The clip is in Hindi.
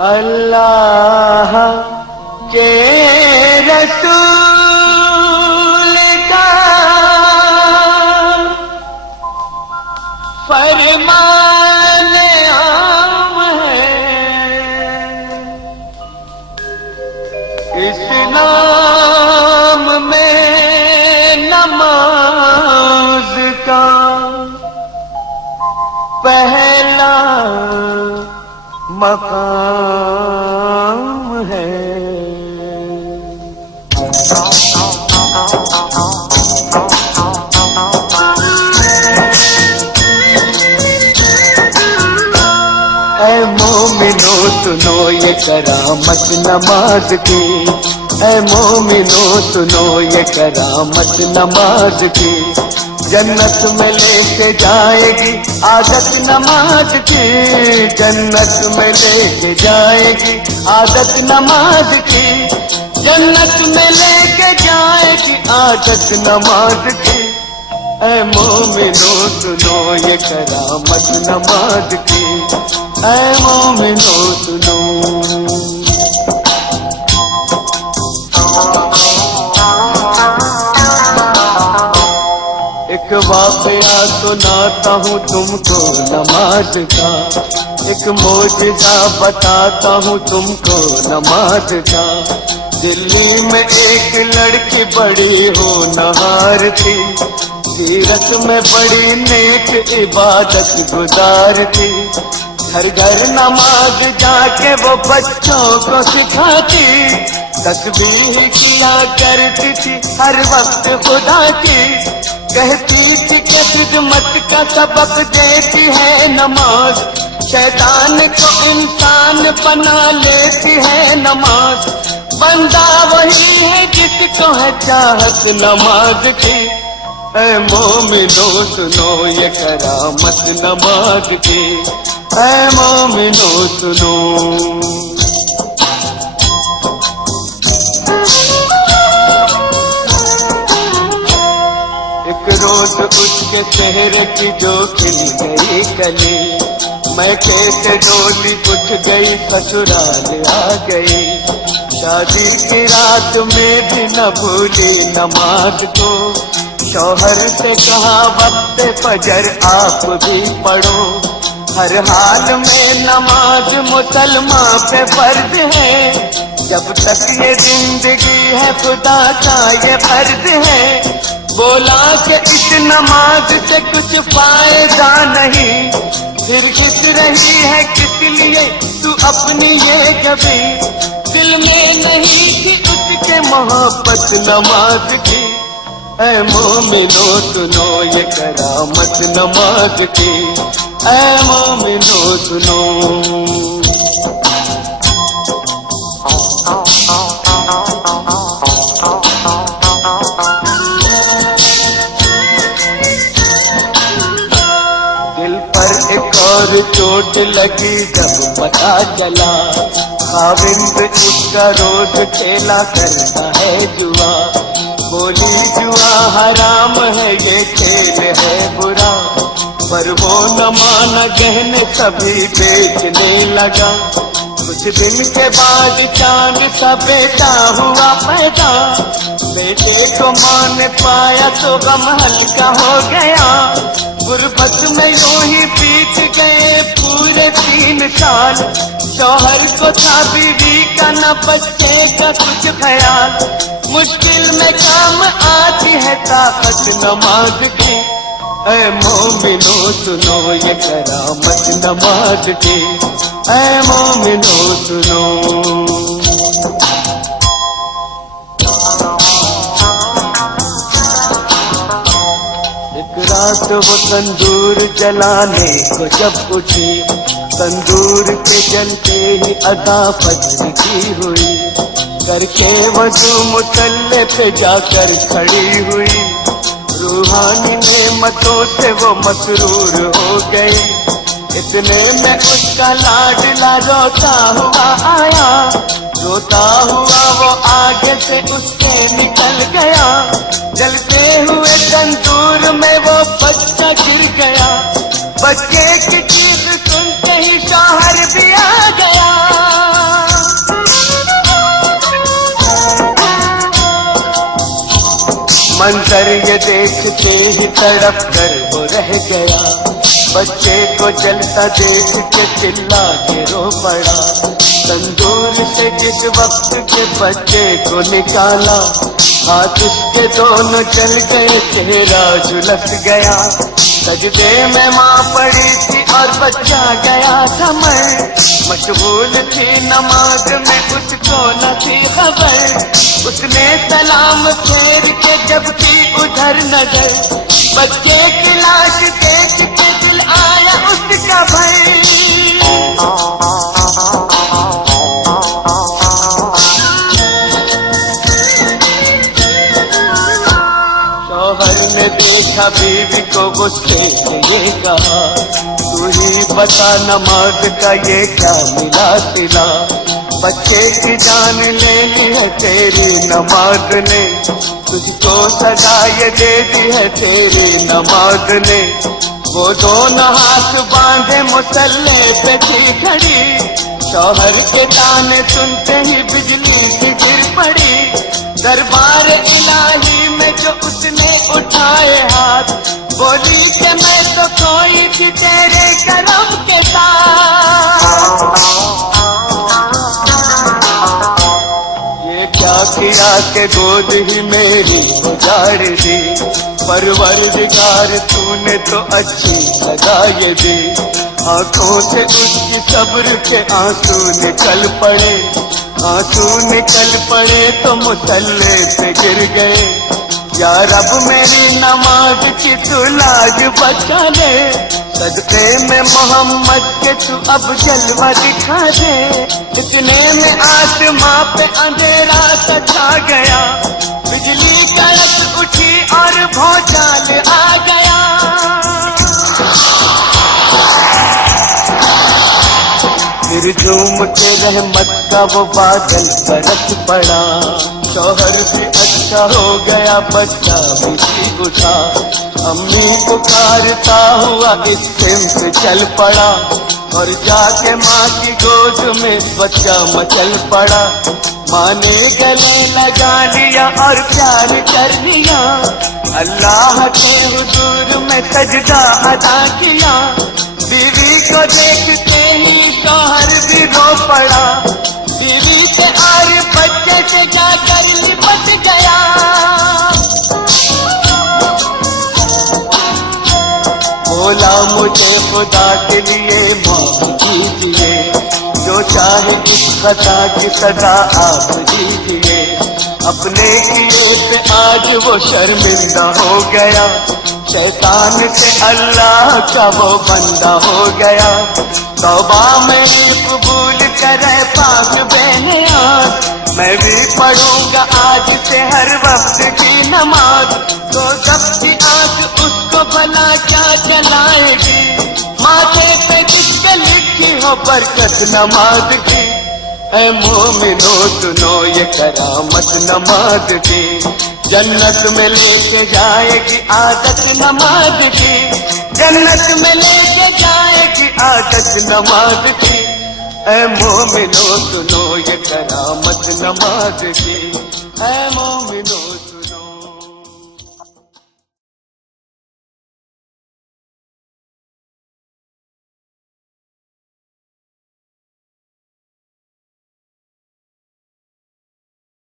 अल्लाह के रसूल का फरमान आम है, इस्लाम में नमाज का पहला मकाम है। ऐ मोमिनो सुनो ये करामत नमाज की, ऐ मोमिनो सुनो ये करामत नमाज की। जन्नत में लेके जाएगी आदत नमाज की, जन्नत में लेके जाएगी आदत नमाज की, जन्नत में लेके जाएगी आदत नमाज की। ऐ मोमिनो सुनो ये करामत नमाज की, ऐ मोमिनो सुनो। एक वाक़या सुनाता हूँ तुमको नमाज का, एक मौजज़ा बताता हूँ तुमको नमाज का। दिल्ली में एक लड़की बड़ी होनहार थी, सीरत में बड़ी नेक इबादत गुजार थी। घर घर नमाज जाके वो बच्चों को सिखाती, तस्बीह किया करती थी हर वक्त खुदा की। कहती थी कि खिदमत का सबक देती है नमाज, शैतान को इंसान बना लेती है नमाज। बंदा वही है जिसको है चाहत नमाज की। ऐ मोमिनो सुनो ये करामत नमाज की, ऐ मोमिनो सुनो। एक रोज उसके चेहरे की जो खिल गई कली, मैं कैसे डोली उठ गई ससुराल आ गई। शादी की रात में भी न भूली नमाज को, शौहर से कहा वक्त फजर आप भी पढ़ो। हर हाल में नमाज मुसलमान पे फर्ज है, जब तक ये जिंदगी है खुदा का ये फर्ज है। बोला कि इस नमाज से कुछ फायदा नहीं, फिर किस रही है किस लिए तू अपनी ये कभी। दिल में नहीं थी उसके मोहब्बत नमाज की। ऐ मोमिनो सुनो ये करामत नमाज की, ऐ मोमिनो सुनो। दिल पर एक और चोट लगी जब पता चला, खाविंद उसका रोज खेला करता है जुआ। बोली जुआ हराम है ये खेल है बुरा, पर वो न माना गहने सभी बेचने लगा। कुछ दिन के बाद चांद सा बेटा हुआ पैदा, बेटे को मां ने पाया तो गम हल्का हो गया। गुर्बत में यूं ही बीत गए पूरे 3 साल, शौहर को था बीवी का न बच्चे का कुछ ख्याल। मुश्किल में काम आती है ताकत नमाज की। ऐ मोमिनो सुनो ये करामत नमाज की, ऐ मोमिनो सुनो। एक रात वो तंदूर जलाने को जब उठी, तंदूर के जलते ही अदा फजर की हुई। करके वजू मुसल्ले पे जाकर खड़ी हुई, रूहानी नेमतों से वो मसरूर हो गई। इतने में उसका लाडला रोता हुआ आया, रोता हुआ वो आगे से उसके निकल गया। जलते हुए तंदूर में वो बच्चा गिर गया, बच्चे की चीख सुनते ही शौहर भी आ गया। मंजर ये देखते ही तड़प कर वो रह गया। बच्चे को जलता देख के चिल्ला के रो पड़ा। तंदूर से जिस वक्त के बच्चे को निकाला, हाथ उसके दोनों जल गए, चेहरा झुलस गया। सजदे में माँ पड़ी थी और बच्चा गया था मर। मशगूल थी नमाज में, उसको न थी खबर। उसने सलाम फेर के जब की उधर नजर, बच्चे की लाश देख के दिल आया उसका भय। ने देखा बीवी को गुस्से से ये कहा, तू ही बता नमाज का ये क्या मिला सिला। बच्चे की जान ले ली है तेरी नमाज ने, तुझको सजा ये दे दी है तेरी नमाज ने। वो दोनों हाथ बांधे मुसल्ले पे थी खड़ी, शौहर के ताने सुनते ही बिजली सी गिर पड़ी। दरबार इलाही में जो उसने उठाए हाथ, बोली कि मैं तो कोई थी तेरे करम के साथ। ये क्या किया के गोद ही मेरी उजाड़ दी, परवरदिगार तूने तो अच्छी सजा ये दी। आंखों से उसकी सब्र के आंसू निकल पड़े, आंसू निकल पड़े तो मुसल्ले पे गिर गए। या रब मेरी नमाज की तू लाज बचा ले, सदके में मोहम्मद के तू अब जलवा दिखा दे। इतने में आसमां पे अंधेरा सा छा गया, बिजली कड़क उठी और भौचाल आ गया। फिर झूम के रहमत का वो बादल बरस पड़ा। शौहर भी अच्छा हो गया, बच्चा भी ठीक उठा। अम्मी पुकारता हुआ इस पे चल पड़ा, और जाके माँ की गोद में बच्चा मचल पड़ा। माँ ने गले लगा लिया और प्यार कर लिया, अल्लाह के हुजूर में सजदा अदा किया। बीवी को देखते ही शौहर भी रो पड़ा, बीवी से और बच्चे से जाकर लिपट गया। बोला मुझे खुदा के लिए माफ कीजिए, जो चाहे इस खता की सजा आप दीजिए। अपने किए से आज वो शर्मिंदा हो गया, शैतान से अल्लाह का वो बंदा हो गया। तौबा मेरी कबूल करे पाक बेनियाज, मैं भी पढ़ूंगा आज से हर वक्त की नमाज। तो सबकी आंख उसको भला क्या जलाएगी, माथे पे जिसके लिखी हो बरकत नमाज की। ऐ मोमिनो सुनो ये करामत नमाज की, जन्नत में लेके जाएगी आदत नमाज की। जन्नत में लेके जाएगी आदत नमाज की। ऐ मोमिनो सुनो ये करामत नमाज की, ऐ मोमिनो।